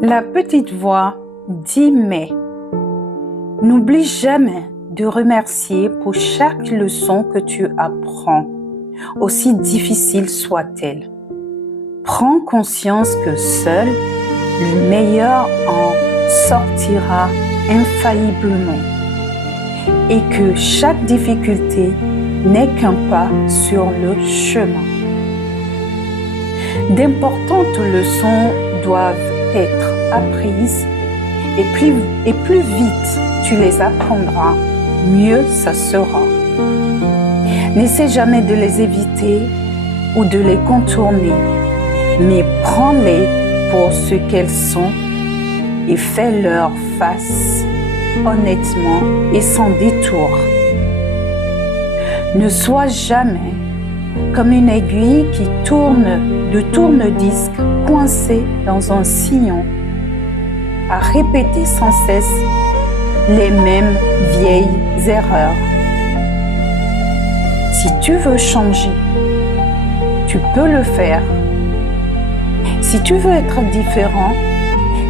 La petite voix dit mais. N'oublie jamais de remercier pour chaque leçon que tu apprends, aussi difficile soit-elle. Prends conscience que seul le meilleur en sortira infailliblement et que chaque difficulté n'est qu'un pas sur le chemin. D'importantes leçons doivent être apprises et plus vite tu les apprendras, mieux ça sera. N'essaie jamais de les éviter ou de les contourner, mais prends-les pour ce qu'elles sont et fais-leur face honnêtement et sans détour. Ne sois jamais comme une aiguille qui tourne de tourne-disque coincée dans un sillon, à répéter sans cesse les mêmes vieilles erreurs. Si tu veux changer, tu peux le faire. Si tu veux être différent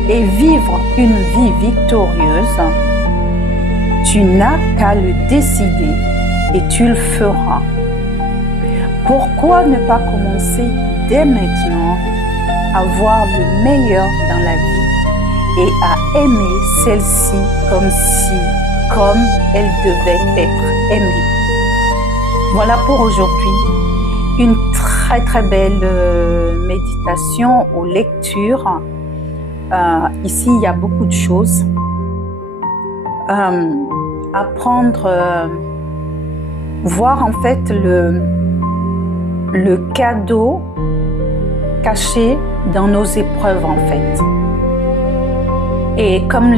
et vivre une vie victorieuse, tu n'as qu'à le décider et tu le feras. Pourquoi ne pas commencer dès maintenant à voir le meilleur dans la vie et à aimer celle-ci comme elle devait être aimée? Voilà pour aujourd'hui. Une très très belle méditation ou lecture. Ici, il y a beaucoup de choses. Apprendre, voir en fait le cadeau caché dans nos épreuves en fait. Et comme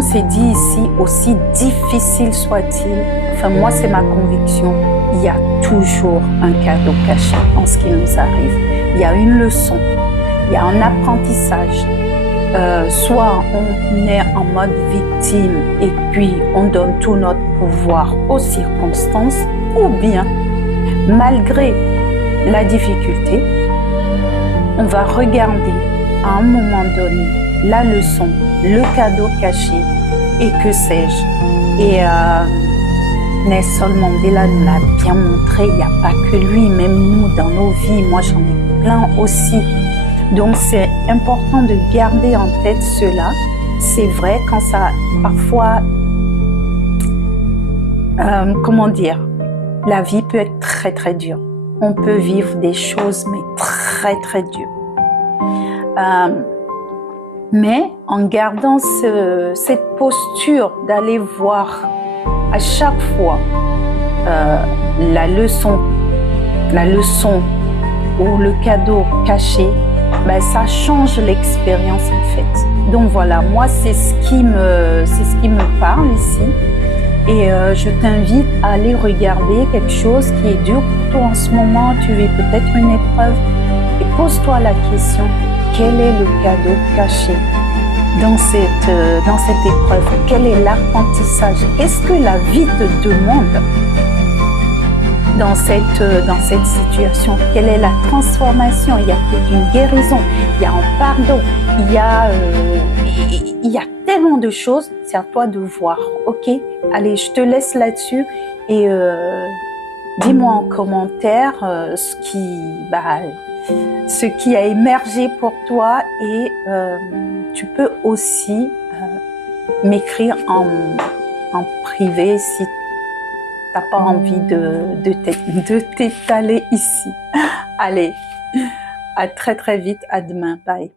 c'est dit ici, aussi difficile soit-il, enfin moi c'est ma conviction, il y a toujours un cadeau caché dans ce qui nous arrive. Il y a une leçon, il y a un apprentissage. Soit on est en mode victime et puis on donne tout notre pouvoir aux circonstances, ou bien malgré la difficulté, on va regarder à un moment donné la leçon, le cadeau caché et que sais-je. Et Nelson Mandela nous l'a bien montré, il n'y a pas que lui, même nous dans nos vies, moi j'en ai plein aussi. Donc c'est important de garder en tête cela. C'est vrai quand ça, parfois, comment dire, la vie peut être très très dure. On peut vivre des choses mais très très dures. Mais en gardant cette posture d'aller voir à chaque fois la leçon ou le cadeau caché, ben, ça change l'expérience en fait. Donc voilà, moi c'est ce qui me parle ici. Et je t'invite à aller regarder quelque chose qui est dur pour toi en ce moment. Tu vis peut-être une épreuve et pose-toi la question, quel est le cadeau caché dans cette épreuve? Quel est l'apprentissage? Qu'est-ce que la vie te demande dans cette situation? Quelle est la transformation? Il y a peut-être une guérison, il y a un pardon, il y a tellement de choses, c'est à toi de voir, ok? Allez, je te laisse là-dessus et dis-moi en commentaire ce qui a émergé pour toi et tu peux aussi m'écrire en privé si t'as pas envie de t'étaler ici. Allez, à très très vite, à demain, bye.